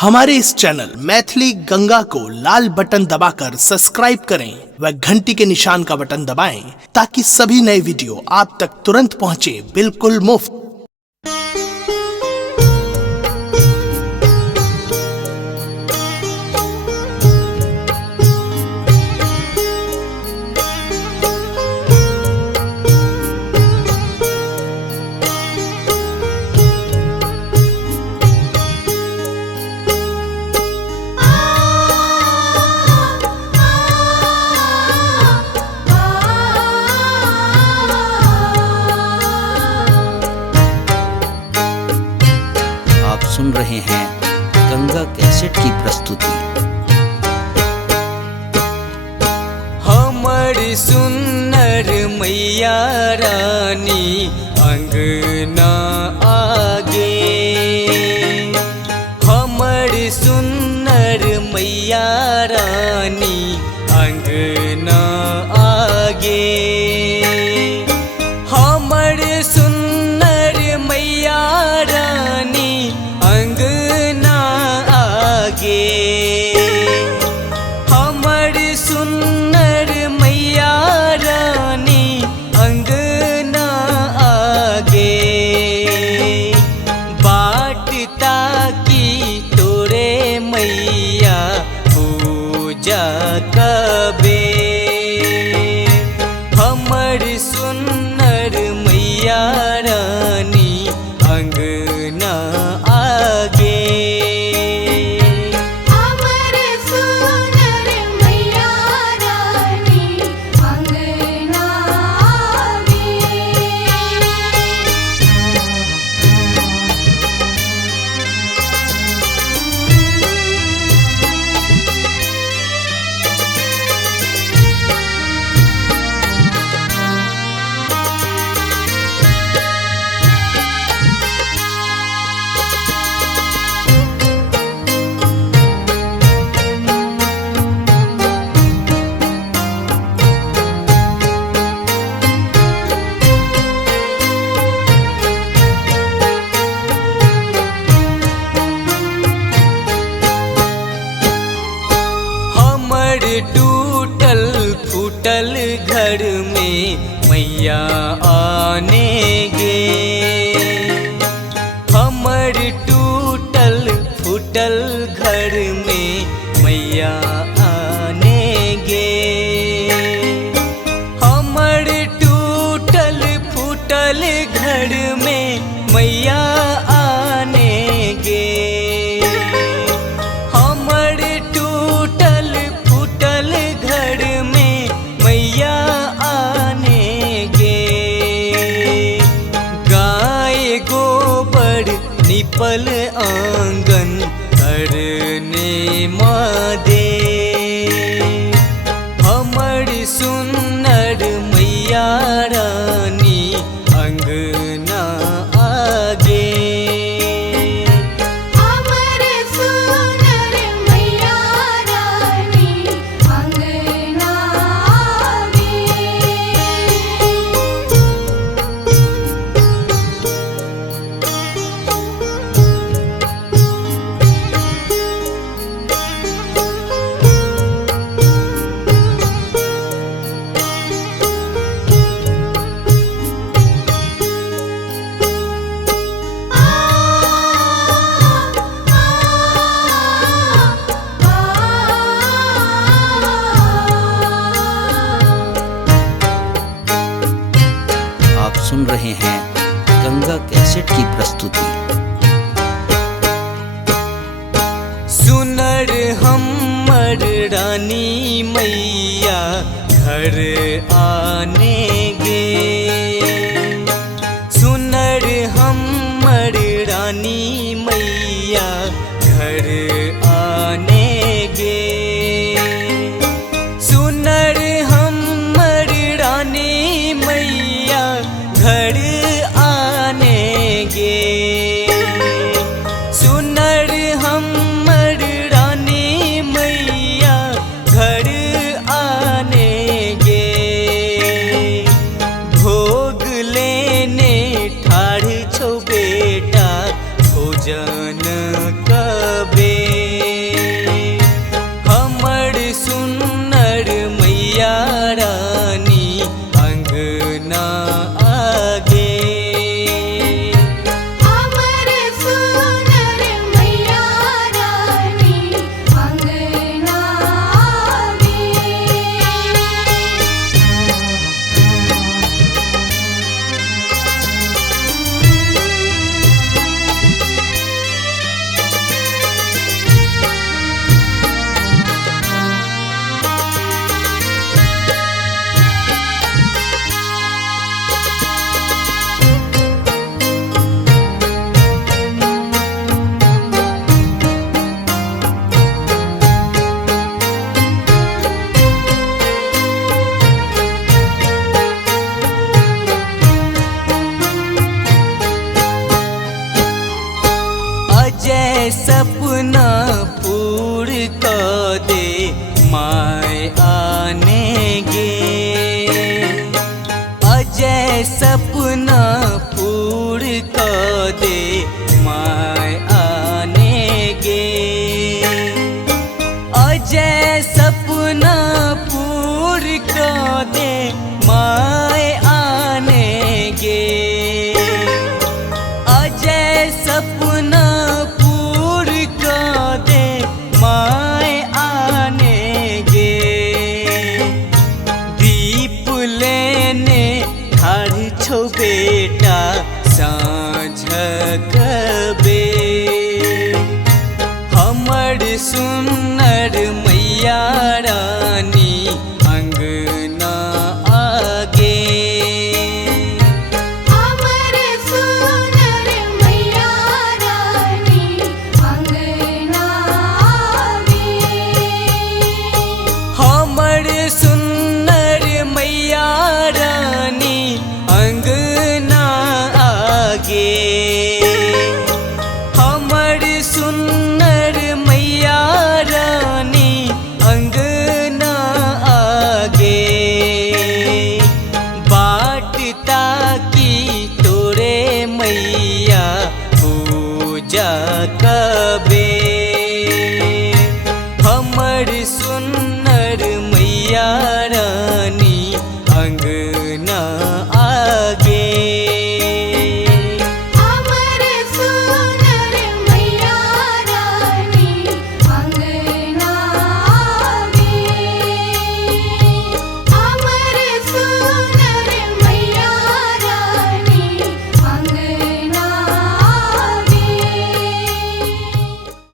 हमारे इस चैनल मैथिली गंगा को लाल बटन दबाकर सब्सक्राइब करें व घंटी के निशान का बटन दबाएं ताकि सभी नए वीडियो आप तक तुरंत पहुंचे बिल्कुल मुफ्त। सुन रहे हैं गंगा कैसेट की प्रस्तुति। हमर सुन्नर मैया रानी अंगना आगे, हमर सुन्नर मैया रानी अंगना आगे, हमर सुन्नर मैया रानी अंगना आगे, हमर सुन्नर मैया रानी अंगना आगे, बाटता की तोरे मैया पूजा कबे, हमर सुन्नर मैया रानी अंगना आगे। हमर सुन्नर मैया रानी अंगना आगे। हमर टूटल फूटल घर में मैया आने गे, हमर टूटल फूटल घर में मैया आने गे, हमर टूटल फूटल घर में मैया आने गे, हमर टूटल फूटल घर में मैया आने गे, गाय गोबर निपल आंगन करने मादे, हमर सुन्नर मैया रानी अंगना आगे। हमर सुन्नर मैया रानी अंगना आगे। आप सुन रहे हैं गंगा कैसेट की प्रस्तुति। सुनर हमर रानी मैया घर आने गे, सुनर हमर रानी मैया घर आने गे, सुनर हमर रानी मैया घर आने गे, सुनर हमर रानी मैया घर आने गे, भोग लेने ठाढ़ छौ बेटा भोजन कबे, पूर क दे माय आने गे अजय सपना पूर क दे माय आने गे अजय सपना पूर क दे माय आने गे अजय सपना पूर क दे माय आने गे दीप लेने ठाड़ छो बेटा साँझ कबे हमर सुनर मैया रानी अंगना आगे अमर सुनर मैया रानी अंगना आगे हमर सुनर मैया रानी अंगना आगे हमर सुनर मैया रानी अंगना आगे बाटता की तोरे मैया पूजा कबे हमर सुनर मैया